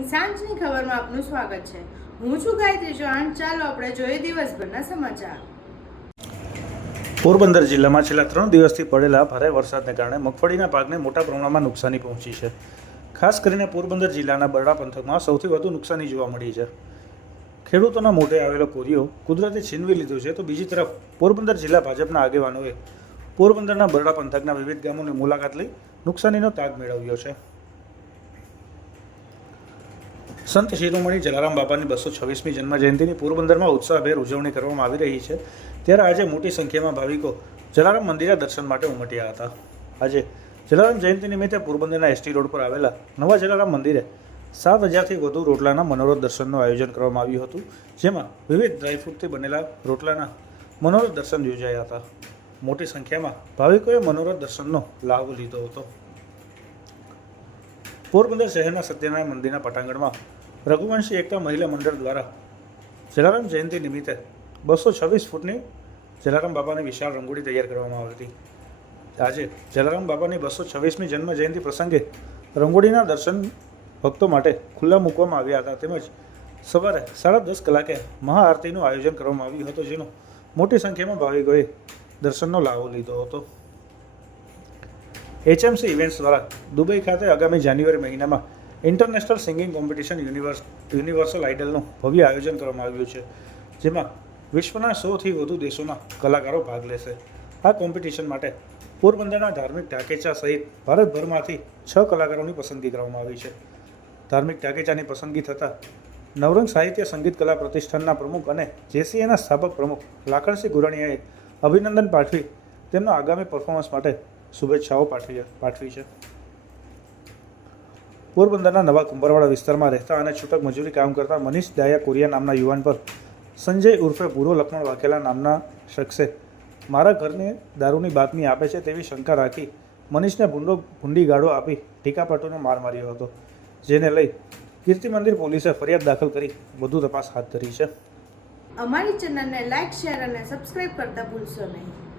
આપનું સ્વાગત છે. હું છું ગાયત્રી ચૌહાણ. ચાલો આપણે જોઈએ દિવસભરના સમાચાર. પોરબંદર જિલ્લામાં છેલ્લા ત્રણ દિવસથી પડેલા ભારે વરસાદને કારણે મગફળીના પાકને મોટા પ્રમાણમાં નુકસાની પહોંચી છે. ખાસ કરીને પોરબંદર જિલ્લાના બરડા પંથકમાં સૌથી વધુ નુકસાની જોવા મળી છે. ખેડૂતોના મોઢે આવેલો કોરિયો કુદરતે છીનવી લીધો છે તો બીજી તરફ પોરબંદર જિલ્લા ભાજપના આગેવાનોએ પોરબંદરના બરડા પંથકના વિવિધ ગામોની મુલાકાત લઈ નુકસાનીનો તાગ મેળવ્યો છે. સંત શિરોમણી જલારામ બાપાની બસો છવ્વીસમી જન્મજયંતિની પોરબંદરમાં ઉત્સાહભેર ઉજવણી કરવામાં આવી રહી છે. ત્યારે આજે મોટી સંખ્યામાં ભાવિકો જલારામ મંદિરે દર્શન માટે ઉમટ્યા હતા. આજે જલારામ જયંતિ નિમિત્તે પોરબંદરના એસટી રોડ પર આવેલા નવા જલારામ મંદિરે સાત હજારથી વધુ રોટલાના મનોરથ દર્શનનું આયોજન કરવામાં આવ્યું હતું. જેમાં વિવિધ ડ્રાયફ્રૂટથી બનેલા રોટલાના મનોરથ દર્શન યોજાયા હતા. મોટી સંખ્યામાં ભાવિકોએ મનોરથ દર્શનનો લાભ લીધો હતો. પોરબંદર શહેરના સત્યનારાયણ મંદિરના પટાંગણમાં રઘુવંશી એકતા મહિલા મંડળ દ્વારા જલારામ જયંતિ નિમિત્તે બસો છવ્વીસ ફૂટની જલારામ બાબાની વિશાળ રંગોળી તૈયાર કરવામાં આવી હતી. આજે જલારામ બાબાની બસો છવ્વીસમી જન્મ જયંતિ પ્રસંગે રંગોળીના દર્શન ભક્તો માટે ખુલ્લા મૂકવામાં આવ્યા હતા. તેમજ સવારે સાડા દસ કલાકે મહાઆરતીનું આયોજન કરવામાં આવ્યું હતું, જેનો મોટી સંખ્યામાં ભાવિકોએ દર્શનનો લાભ લીધો હતો. એચએમસી ઇવેન્ટ્સ દ્વારા દુબઈ ખાતે આગામી જાન્યુઆરી મહિનામાં international singing competition universe universal આઇડલનું ભવ્ય આયોજન કરવામાં આવ્યું છે, જેમાં વિશ્વના સૌથી વધુ દેશોના કલાકારો ભાગ લેશે. આ કોમ્પિટિશન માટે પોરબંદરના ધાર્મિક ઢાકેચા સહિત ભારતભરમાંથી છ કલાકારોની પસંદગી કરવામાં આવી છે. ધાર્મિક ઢાકેચાની પસંદગી થતાં નવરંગ સાહિત્ય સંગીત કલા પ્રતિષ્ઠાનના પ્રમુખ અને જેસીએના સ્થાપક પ્રમુખ લાખણસિંહ ગુરાણીયાએ અભિનંદન પાઠવી તેમના આગામી પરફોર્મન્સ માટે શુભેચ્છાઓ પાઠવી પાઠવી છે. પોરબંદરના નવા કુંભરવાડા વિસ્તારમાં રહેતા અને છૂટક મજૂરી કામ કરતા મનીષ દાયા કોરિયા નામના યુવાન પર સંજય ઉર્ફે પૂરો લક્ષ્મણ વાઘેલા નામના શખ્સે મારા ઘરને દારૂની બાતમી આપે છે તેવી શંકા રાખી મનીષને ભૂંડો ભૂંડી ગાળો આપી ટીકાપાટોને માર માર્યો હતો, જેને લઈ કીર્તિ મંદિર પોલીસે ફરિયાદ દાખલ કરી વધુ તપાસ હાથ ધરી છે. અમારી ચેનલને લાઈક, શેર અને સબસ્ક્રાઇબ કરતા ભૂલશો નહીં.